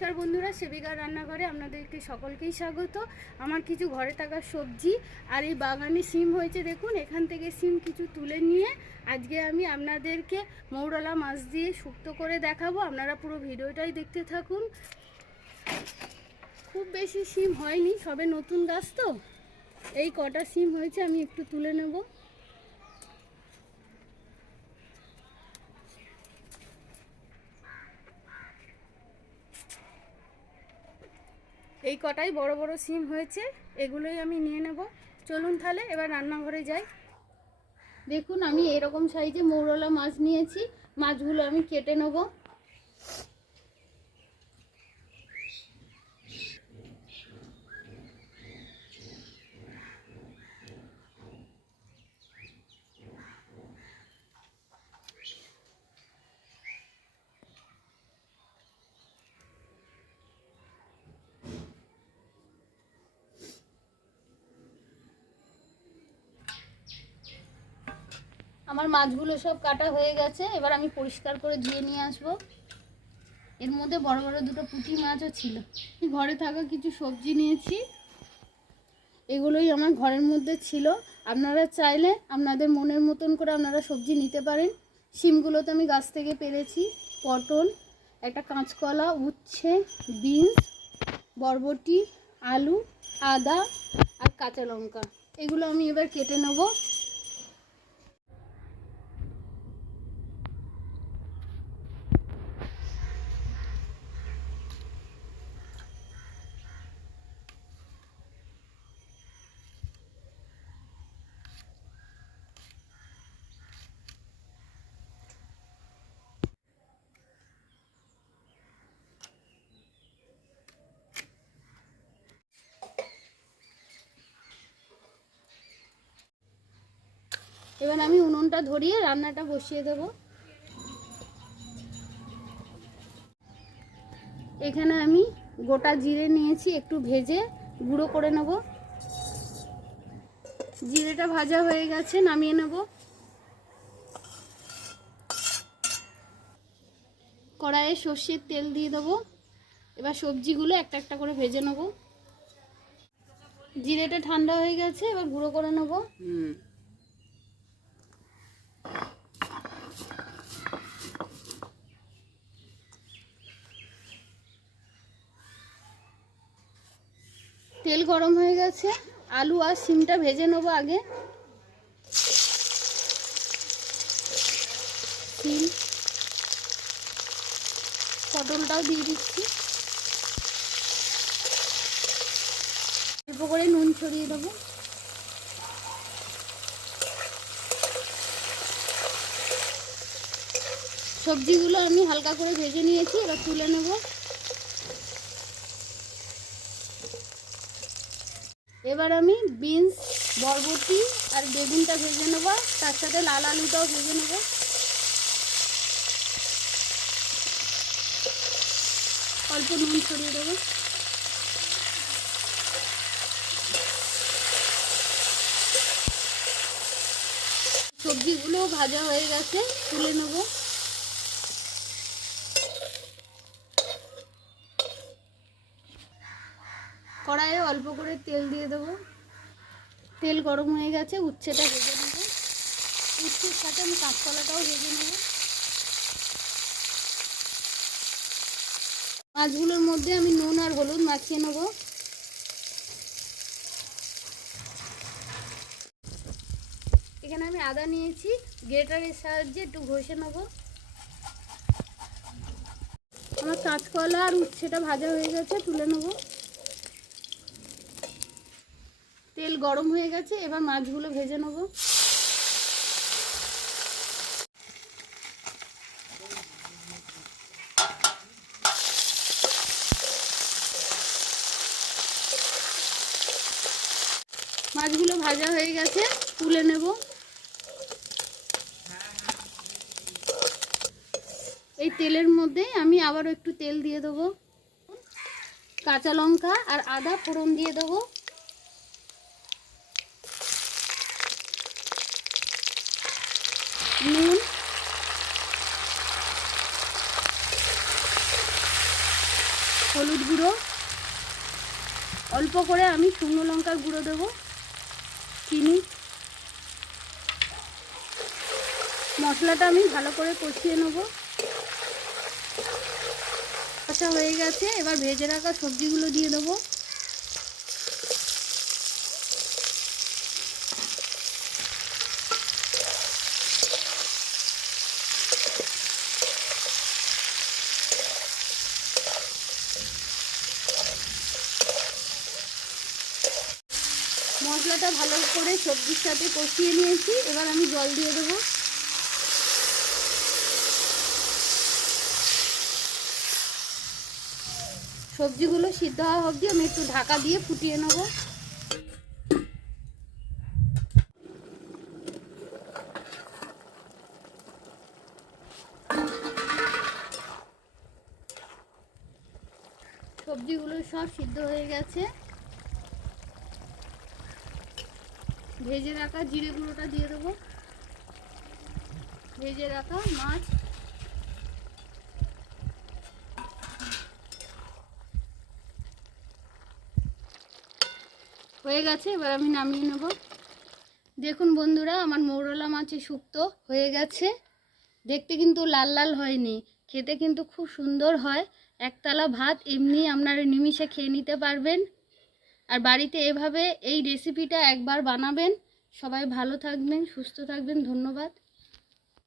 নমস্কার বন্ধুরা, সেবিকার রান্নাঘরে আপনাদেরকে সকলকেই স্বাগত। আমার কিছু ঘরে থাকা সবজি আর এই বাগানে সিম হয়েছে দেখুন, এখান থেকে সিম কিছু তুলে নিয়ে আজকে আমি আপনাদেরকে মৌরলা মাছ দিয়ে শুক্তো করে দেখাবো। আপনারা পুরো ভিডিওটাই দেখতে থাকুন। খুব বেশি সিম হয়নি, সবে নতুন গাছ তো। এই কটা সিম হয়েছে আমি একটু তুলে নেব। এই কটাই বড় বড় সিম হয়েছে, এগুলোই আমি নিয়ে নেব। চলুন তাহলে, এবার রান্নাঘরে যাই। দেখুন, আমি এরকম সাইজে মৌরলা মাছ নিয়েছি, মাছগুলো আমি কেটে নেব। আমার মাছগুলো সব কাটা হয়ে গেছে, এবার আমি পরিষ্কার করে ধুয়ে নিয়ে আসব। এর মধ্যে বড় বড় দুটো পুঁটি মাছও ছিল। ঘরে থাকা কিছু সবজি নিয়েছি, এগুলোই আমার ঘরের মধ্যে ছিল। আপনারা চাইলে আপনাদের মনের মতন করে আপনারা সবজি নিতে পারেন। শিমগুলো তো আমি গাছ থেকে পেরেছি, পটল, একটা কাঁচকলা, উচ্ছে, বিনস, বরবটি, আলু, আদা আর কাঁচা লঙ্কা। এগুলো আমি এবার কেটে নেব। এবার আমি উনুনটা ধরিয়ে রান্নাটা বসিয়ে দেব। এখানে আমি গোটা জিরে নিয়েছি, একটু ভেজে গুঁড়ো করে নেব। জিরেটা ভাজা হয়ে গেছে, নামিয়ে নেব। কড়াইয়ে সর্ষের তেল দিয়ে দেবো। এবার সবজিগুলো একটা একটা করে ভেজে নেব। জিরেটা ঠান্ডা হয়ে গেছে, এবার গুঁড়ো করে নেব। তেল গরম হয়ে গেছে, আলু আর সিমটা ভেজে নেব আগে। সিম। পটলটাও দিয়ে দিচ্ছি। অল্প করে নুন ছড়িয়ে দেবো। সবজিগুলো আমি হালকা করে ভেজে নিয়েছি, এবার তুলে নেব। এবার আমি বিনস, বরবটি আর বেগুনটা ভেজে নেব তার সাথে লাল আলুটাও ভেজে নেব। অল্প নুন ছড়িয়ে দেবো। সবজিগুলো ভাজা হয়ে গেছে, তুলে নেব। কড়াইয়ে অল্প করে তেল দিয়ে দেবো। তেল গরম হয়ে গেছে, উচ্ছেটা ভেজে নেব। উচ্ছের সাথে আমি কাঁচকলাটাও ভেজে নেব। মাছগুলোর মধ্যে আমি নুন আর হলুদ মাখিয়ে নেব। এখানে আমি আদা নিয়েছি, গ্রেটারের সাহায্যে একটু ঘষে নেব। আমার কাঁচকলা আর উচ্ছেটা ভাজা হয়ে গেছে, তুলে নেব। তেল গরম হয়ে গেছে, এবার মাছগুলো ভেজে নেব। মাছগুলো ভাজা হয়ে গেছে, তুলে নেব। এই তেলের মধ্যে আমি আবারও একটু তেল দিয়ে দেবো। কাঁচা লঙ্কা আর আদা ফোড়ন দিয়ে দেবো। নুন। হলুদ গুঁড়ো। অল্প করে আমি শুকনো লঙ্কার গুঁড়ো দেবো। চিনি। মশলাটা আমি ভালো করে কষিয়ে নেব। কষা হয়ে গেছে, এবার ভেজে রাখা সবজিগুলো দিয়ে দেবো। মশলাটা ভালো করে সবজির সাথে কষিয়ে নিয়েছি। এবার আমি জল দিয়ে দেবো। সবজিগুলো সিদ্ধ হওয়া অবধি আমি একটু ঢাকা দিয়ে ফুটিয়ে নেব। সবজিগুলো সব সিদ্ধ হয়ে গেছে। ভেজে রাখা জিরে গুঁড়োটা দিয়ে দেবো। ভেজে রাখা মাছ। হয়ে গেছে, এবার আমি নামিয়ে নেব। দেখুন বন্ধুরা, আমার মৌরলা মাছের শুক্তো হয়ে গেছে। দেখতে কিন্তু লাল লাল হয়নি, খেতে কিন্তু খুব সুন্দর হয়। একতলা ভাত, এমনি আপনারা নিমিষে খেয়ে নিতে পারবেন। আর বাড়িতে এভাবে এই রেসিপিটা একবার বানাবেন। সবাই ভালো থাকবেন সুস্থ থাকবেন ধন্যবাদ।